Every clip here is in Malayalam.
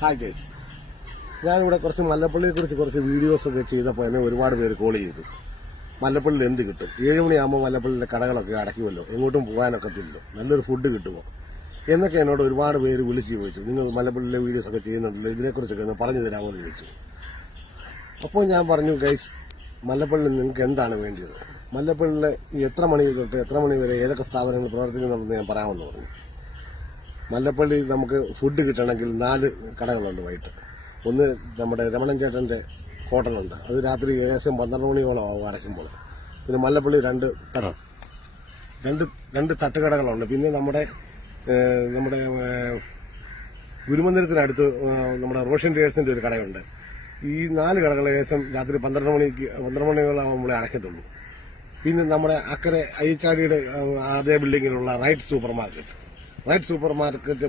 ഹായ് ഗൈസ്, ഞാനിവിടെ കുറച്ച് മല്ലപ്പള്ളിയെ കുറിച്ച് കുറച്ച് വീഡിയോസൊക്കെ ചെയ്തപ്പോൾ എന്നെ ഒരുപാട് പേര് കോൾ ചെയ്തു. മല്ലപ്പള്ളിയിൽ എന്ത് കിട്ടും? 7 മണിയാകുമ്പോൾ മല്ലപ്പള്ളിയിലെ കടകളൊക്കെ അടയ്ക്കുമല്ലോ, എങ്ങോട്ടും പോകാനൊക്കത്തില്ലല്ലോ, നല്ലൊരു ഫുഡ് കിട്ടുമോ എന്നൊക്കെ എന്നോട് ഒരുപാട് പേര് വിളിച്ച് ചോദിച്ചു. നിങ്ങൾ മല്ലപ്പള്ളിയിലെ വീഡിയോസൊക്കെ ചെയ്യുന്നുണ്ടല്ലോ, ഇതിനെക്കുറിച്ചൊക്കെ ഒന്ന് പറഞ്ഞു തരാമോ എന്ന് ചോദിച്ചു. അപ്പോൾ ഞാൻ പറഞ്ഞു, ഗൈസ്, മല്ലപ്പള്ളിയിൽ നിങ്ങൾക്ക് എന്താണ് വേണ്ടത്? മല്ലപ്പള്ളിയിലെ എത്ര മണി തൊട്ട് എത്ര മണി വരെ ഏതൊക്കെ സ്ഥാപനങ്ങൾ പ്രവർത്തിക്കുന്നുണ്ടെന്ന് ഞാൻ പറയാമെന്ന് പറഞ്ഞു. മല്ലപ്പള്ളി നമുക്ക് ഫുഡ് കിട്ടണമെങ്കിൽ 4 കടകളുണ്ട് വൈകിട്ട്. ഒന്ന് നമ്മുടെ രമണൻ ചേട്ടന്റെ ഹോട്ടലുണ്ട്, അത് രാത്രി ഏകദേശം 12 മണിയോളം ആവും അടയ്ക്കുമ്പോൾ. പിന്നെ മല്ലപ്പള്ളി രണ്ട് തട്ടുകടകളുണ്ട്. പിന്നെ നമ്മുടെ ഗുരുമന്ദിരത്തിനടുത്ത് നമ്മുടെ റോഷൻ ടേഴ്സിന്റെ ഒരു കടയുണ്ട്. ഈ 4 കടകൾ ഏകദേശം രാത്രി 12 മണിയോളം നമ്മളെ അടയ്ക്കത്തുള്ളൂ. പിന്നെ നമ്മുടെ അക്കരെ അയ്യച്ചാടിയുടെ അതേ ബിൽഡിങ്ങിലുള്ള റൈറ്റ് സൂപ്പർ മാർക്കറ്റ്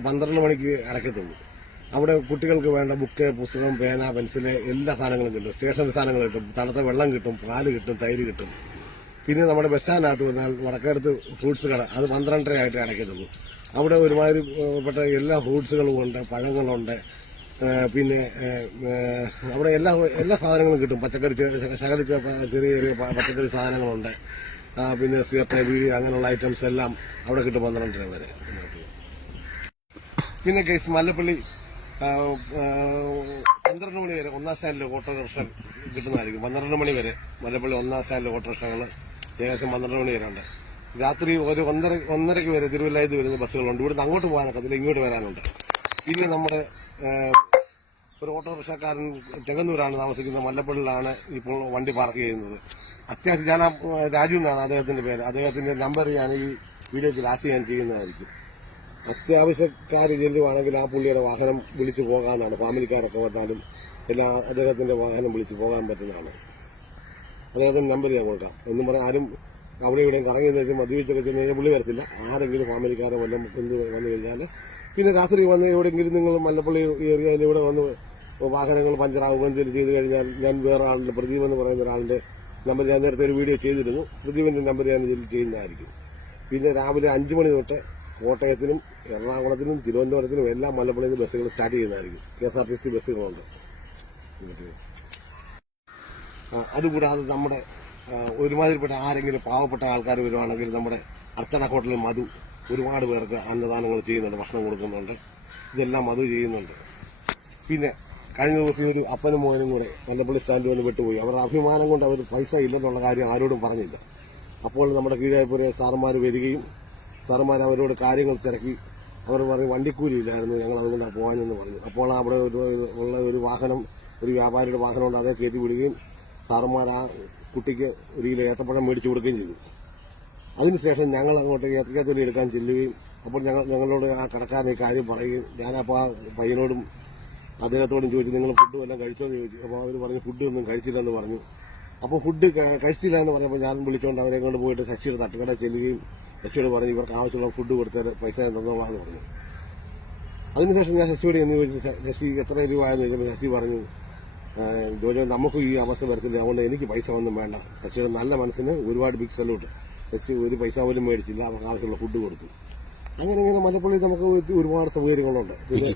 12 മണിക്ക് അടയ്ക്കത്തുള്ളൂ. അവിടെ കുട്ടികൾക്ക് വേണ്ട ബുക്ക്, പുസ്തകം, പേന, പെൻസില് എല്ലാ സാധനങ്ങളും കിട്ടും. സ്റ്റേഷനറി സാധനങ്ങൾ കിട്ടും, തണുത്ത വെള്ളം കിട്ടും, പാല് കിട്ടും, തൈര് കിട്ടും. പിന്നെ നമ്മുടെ ബസ് സ്റ്റാൻഡിനകത്ത് വന്നാൽ വടക്കേടത്ത് ഫ്രൂട്ട്സ് കട, അത് 12:30 ആയിട്ട് അടയ്ക്കത്തുള്ളൂ. അവിടെ ഒരുമാതിരിപ്പെട്ട എല്ലാ ഫ്രൂട്ട്സുകളും ഉണ്ട്, പഴങ്ങളുണ്ട്. പിന്നെ അവിടെ എല്ലാ സാധനങ്ങളും കിട്ടും. പച്ചക്കറി, ചെറിയ പച്ചക്കറി സാധനങ്ങളുണ്ട്. പിന്നെ സിഗരറ്റ്, ബീഡി അങ്ങനെയുള്ള ഐറ്റംസ് എല്ലാം അവിടെ കിട്ടും 12:30 വരെ. പിന്നെ കേസ് മല്ലപ്പള്ളി 12 മണി വരെ 1-ാം സ്റ്റാൻഡിൽ ഓട്ടോറിക്ഷ കിട്ടുന്നതായിരിക്കും. 12 മണി വരെ മല്ലപ്പള്ളി 1-ാം സ്റ്റാൻഡിൽ ഓട്ടോറിക്ഷകൾ ഏകദേശം 12 മണി വരെ ഉണ്ട്. രാത്രി ഒരു 1:30 വരെ തിരുവല്ലായത് വരുന്ന ബസ്സുകളുണ്ട്. ഇവിടുന്ന് അങ്ങോട്ട് പോകാനൊക്കത്തില്ല, ഇങ്ങോട്ട് വരാനുണ്ട്. പിന്നെ നമ്മുടെ ഒരു ഓട്ടോറിക്ഷക്കാരൻ ചെങ്ങന്നൂരാണ് താമസിക്കുന്നത്, മല്ലപ്പള്ളിയിലാണ് ഇപ്പോൾ വണ്ടി പാർക്ക് ചെയ്യുന്നത്. അത്യാവശ്യം ഞാൻ രാജു എന്നാണ് അദ്ദേഹത്തിന്റെ പേര്. അദ്ദേഹത്തിന്റെ നമ്പർ ഞാൻ ഈ വീഡിയോയ്ക്ക് ലാസ്റ്റ് ഞാൻ ചെയ്യുന്നതായിരിക്കും. അത്യാവശ്യക്കാർ ചെല്ലുവാണെങ്കിൽ ആ പുള്ളിയുടെ വാഹനം വിളിച്ചു പോകാനാണ്. ഫാമിലിക്കാരൊക്കെ വന്നാലും എല്ലാം അദ്ദേഹത്തിന്റെ വാഹനം വിളിച്ചു പോകാൻ പറ്റുന്നതാണ്. അദ്ദേഹത്തിന്റെ നമ്പർ ഞാൻ കൊടുക്കാം. എന്നും പറഞ്ഞാൽ ആരും അവിടെ ഇവിടെ കറങ്ങി വെച്ചാൽ മദ്യപിച്ചൊക്കെ ചെന്ന് കഴിഞ്ഞാൽ പുള്ളി വരത്തില്ല. ആരെങ്കിലും ഫാമിലിക്കാരോ വല്ലതും വന്നു കഴിഞ്ഞാൽ പിന്നെ രാത്രി വന്ന് എവിടെയെങ്കിലും നിങ്ങൾ മല്ലപ്പള്ളി ഏരിയയിൽ ഇവിടെ വന്ന് വാഹനങ്ങൾ പഞ്ചറാവുകയും എന്തെങ്കിലും ചെയ്ത് കഴിഞ്ഞാൽ ഞാൻ വേറെ ആളുടെ പ്രദീപ് എന്ന് പറയുന്ന ഒരാളുടെ നമ്പർ ഞാൻ നേരത്തെ ഒരു വീഡിയോ ചെയ്തിരുന്നു. പ്രദീപിന്റെ നമ്പർ ഞാൻ ഇതിൽ ചെയ്യുന്നതായിരിക്കും. പിന്നെ രാവിലെ 5 മണി തൊട്ട് കോട്ടയത്തിനും എറണാകുളത്തിനും തിരുവനന്തപുരത്തിനും എല്ലാം മല്ലപ്പള്ളിയിൽ നിന്ന് ബസ്സുകൾ സ്റ്റാർട്ട് ചെയ്യുന്നതായിരിക്കും. KSRTC ബസ്സുകളുണ്ട്. അതുകൂടാതെ നമ്മുടെ ഒരുമാതിരിപ്പെട്ട ആരെങ്കിലും പാവപ്പെട്ട ആൾക്കാർ വരുവാണെങ്കിൽ നമ്മുടെ അർച്ചന ഹോട്ടലിൽ മധു ഒരുപാട് പേർക്ക് അന്നദാനങ്ങൾ ചെയ്യുന്നുണ്ട്, ഭക്ഷണം കൊടുക്കുന്നുണ്ട്. ഇതെല്ലാം മധു ചെയ്യുന്നുണ്ട്. പിന്നെ കഴിഞ്ഞ ദിവസം ഒരു അപ്പനും മോനും കൂടെ മല്ലപ്പള്ളി സ്റ്റാൻഡ് വന്ന് വിട്ടുപോയി. അവരുടെ അഭിമാനം കൊണ്ട് അവർ പൈസ ഇല്ലെന്നുള്ള കാര്യം ആരോടും പറഞ്ഞില്ല. അപ്പോൾ നമ്മുടെ കീഴായപ്പുര സാറുമാർ വരികയും സാറുമാർ അവരോട് കാര്യങ്ങൾ തിരക്കി. അവർ പറഞ്ഞു വണ്ടിക്കൂലിയില്ലായിരുന്നു, ഞങ്ങൾ അതുകൊണ്ടാണ് പോകാനെന്ന് പറഞ്ഞു. അപ്പോൾ അവിടെ ഉള്ള ഒരു വാഹനം, ഒരു വ്യാപാരിയുടെ വാഹനമുണ്ട്, അതേ കയറ്റി വിടുകയും സാറുമാർ ആ കുട്ടിക്ക് 1 കിലോ ഏത്തപ്പഴം മേടിച്ചു കൊടുക്കുകയും ചെയ്തു. അതിനുശേഷം ഞങ്ങൾ അങ്ങോട്ട് ഏത്തക്കാത്തൊലി എടുക്കാൻ ചെല്ലുകയും അപ്പോൾ ഞങ്ങളോട് ആ കടക്കാരൻ ഈ കാര്യം പറയുകയും ഞാനപ്പോൾ ആ പയ്യനോടും അദ്ദേഹത്തോടും ചോദിച്ചു, നിങ്ങൾ ഫുഡ് എല്ലാം കഴിച്ചോ എന്ന് ചോദിച്ചു. അപ്പോൾ അവർ പറഞ്ഞു ഫുഡ് ഒന്നും കഴിച്ചില്ലെന്ന് പറഞ്ഞു. അപ്പോൾ ഫുഡ് കഴിച്ചില്ല എന്ന് പറഞ്ഞപ്പോൾ ഞാൻ വിളിച്ചുകൊണ്ട് അവരെ കൊണ്ട് പോയിട്ട് ശശിയുടെ തട്ടുകട ചെല്ലുകയും ശശിയോട് പറഞ്ഞു ഇവർക്ക് ആവശ്യമുള്ള ഫുഡ് കൊടുത്താൽ പൈസ തന്നോളാന്ന് പറഞ്ഞു. അതിനുശേഷം ഞാൻ ശശിയോട് എന്ന് ചോദിച്ചു, ശശി എത്ര രൂപ എന്ന് ചോദിച്ചപ്പോൾ ശശി പറഞ്ഞു, ജോജോ നമുക്ക് ഈ അവസ്ഥ വരത്തില്ല, അതുകൊണ്ട് എനിക്ക് പൈസ ഒന്നും വേണ്ട. ശശിയുടെ നല്ല മനസ്സിന് ഒരുപാട് ബിഗ് സല്യൂട്ട്. ശശി ഒരു പൈസ പോലും മേടിച്ചില്ല, അവർക്ക് ആവശ്യമുള്ള ഫുഡ് കൊടുത്തു. അങ്ങനെ മല്ലപ്പള്ളിയിൽ നമുക്ക് ഒരുപാട് സൗകര്യങ്ങളുണ്ട്. പിന്നെ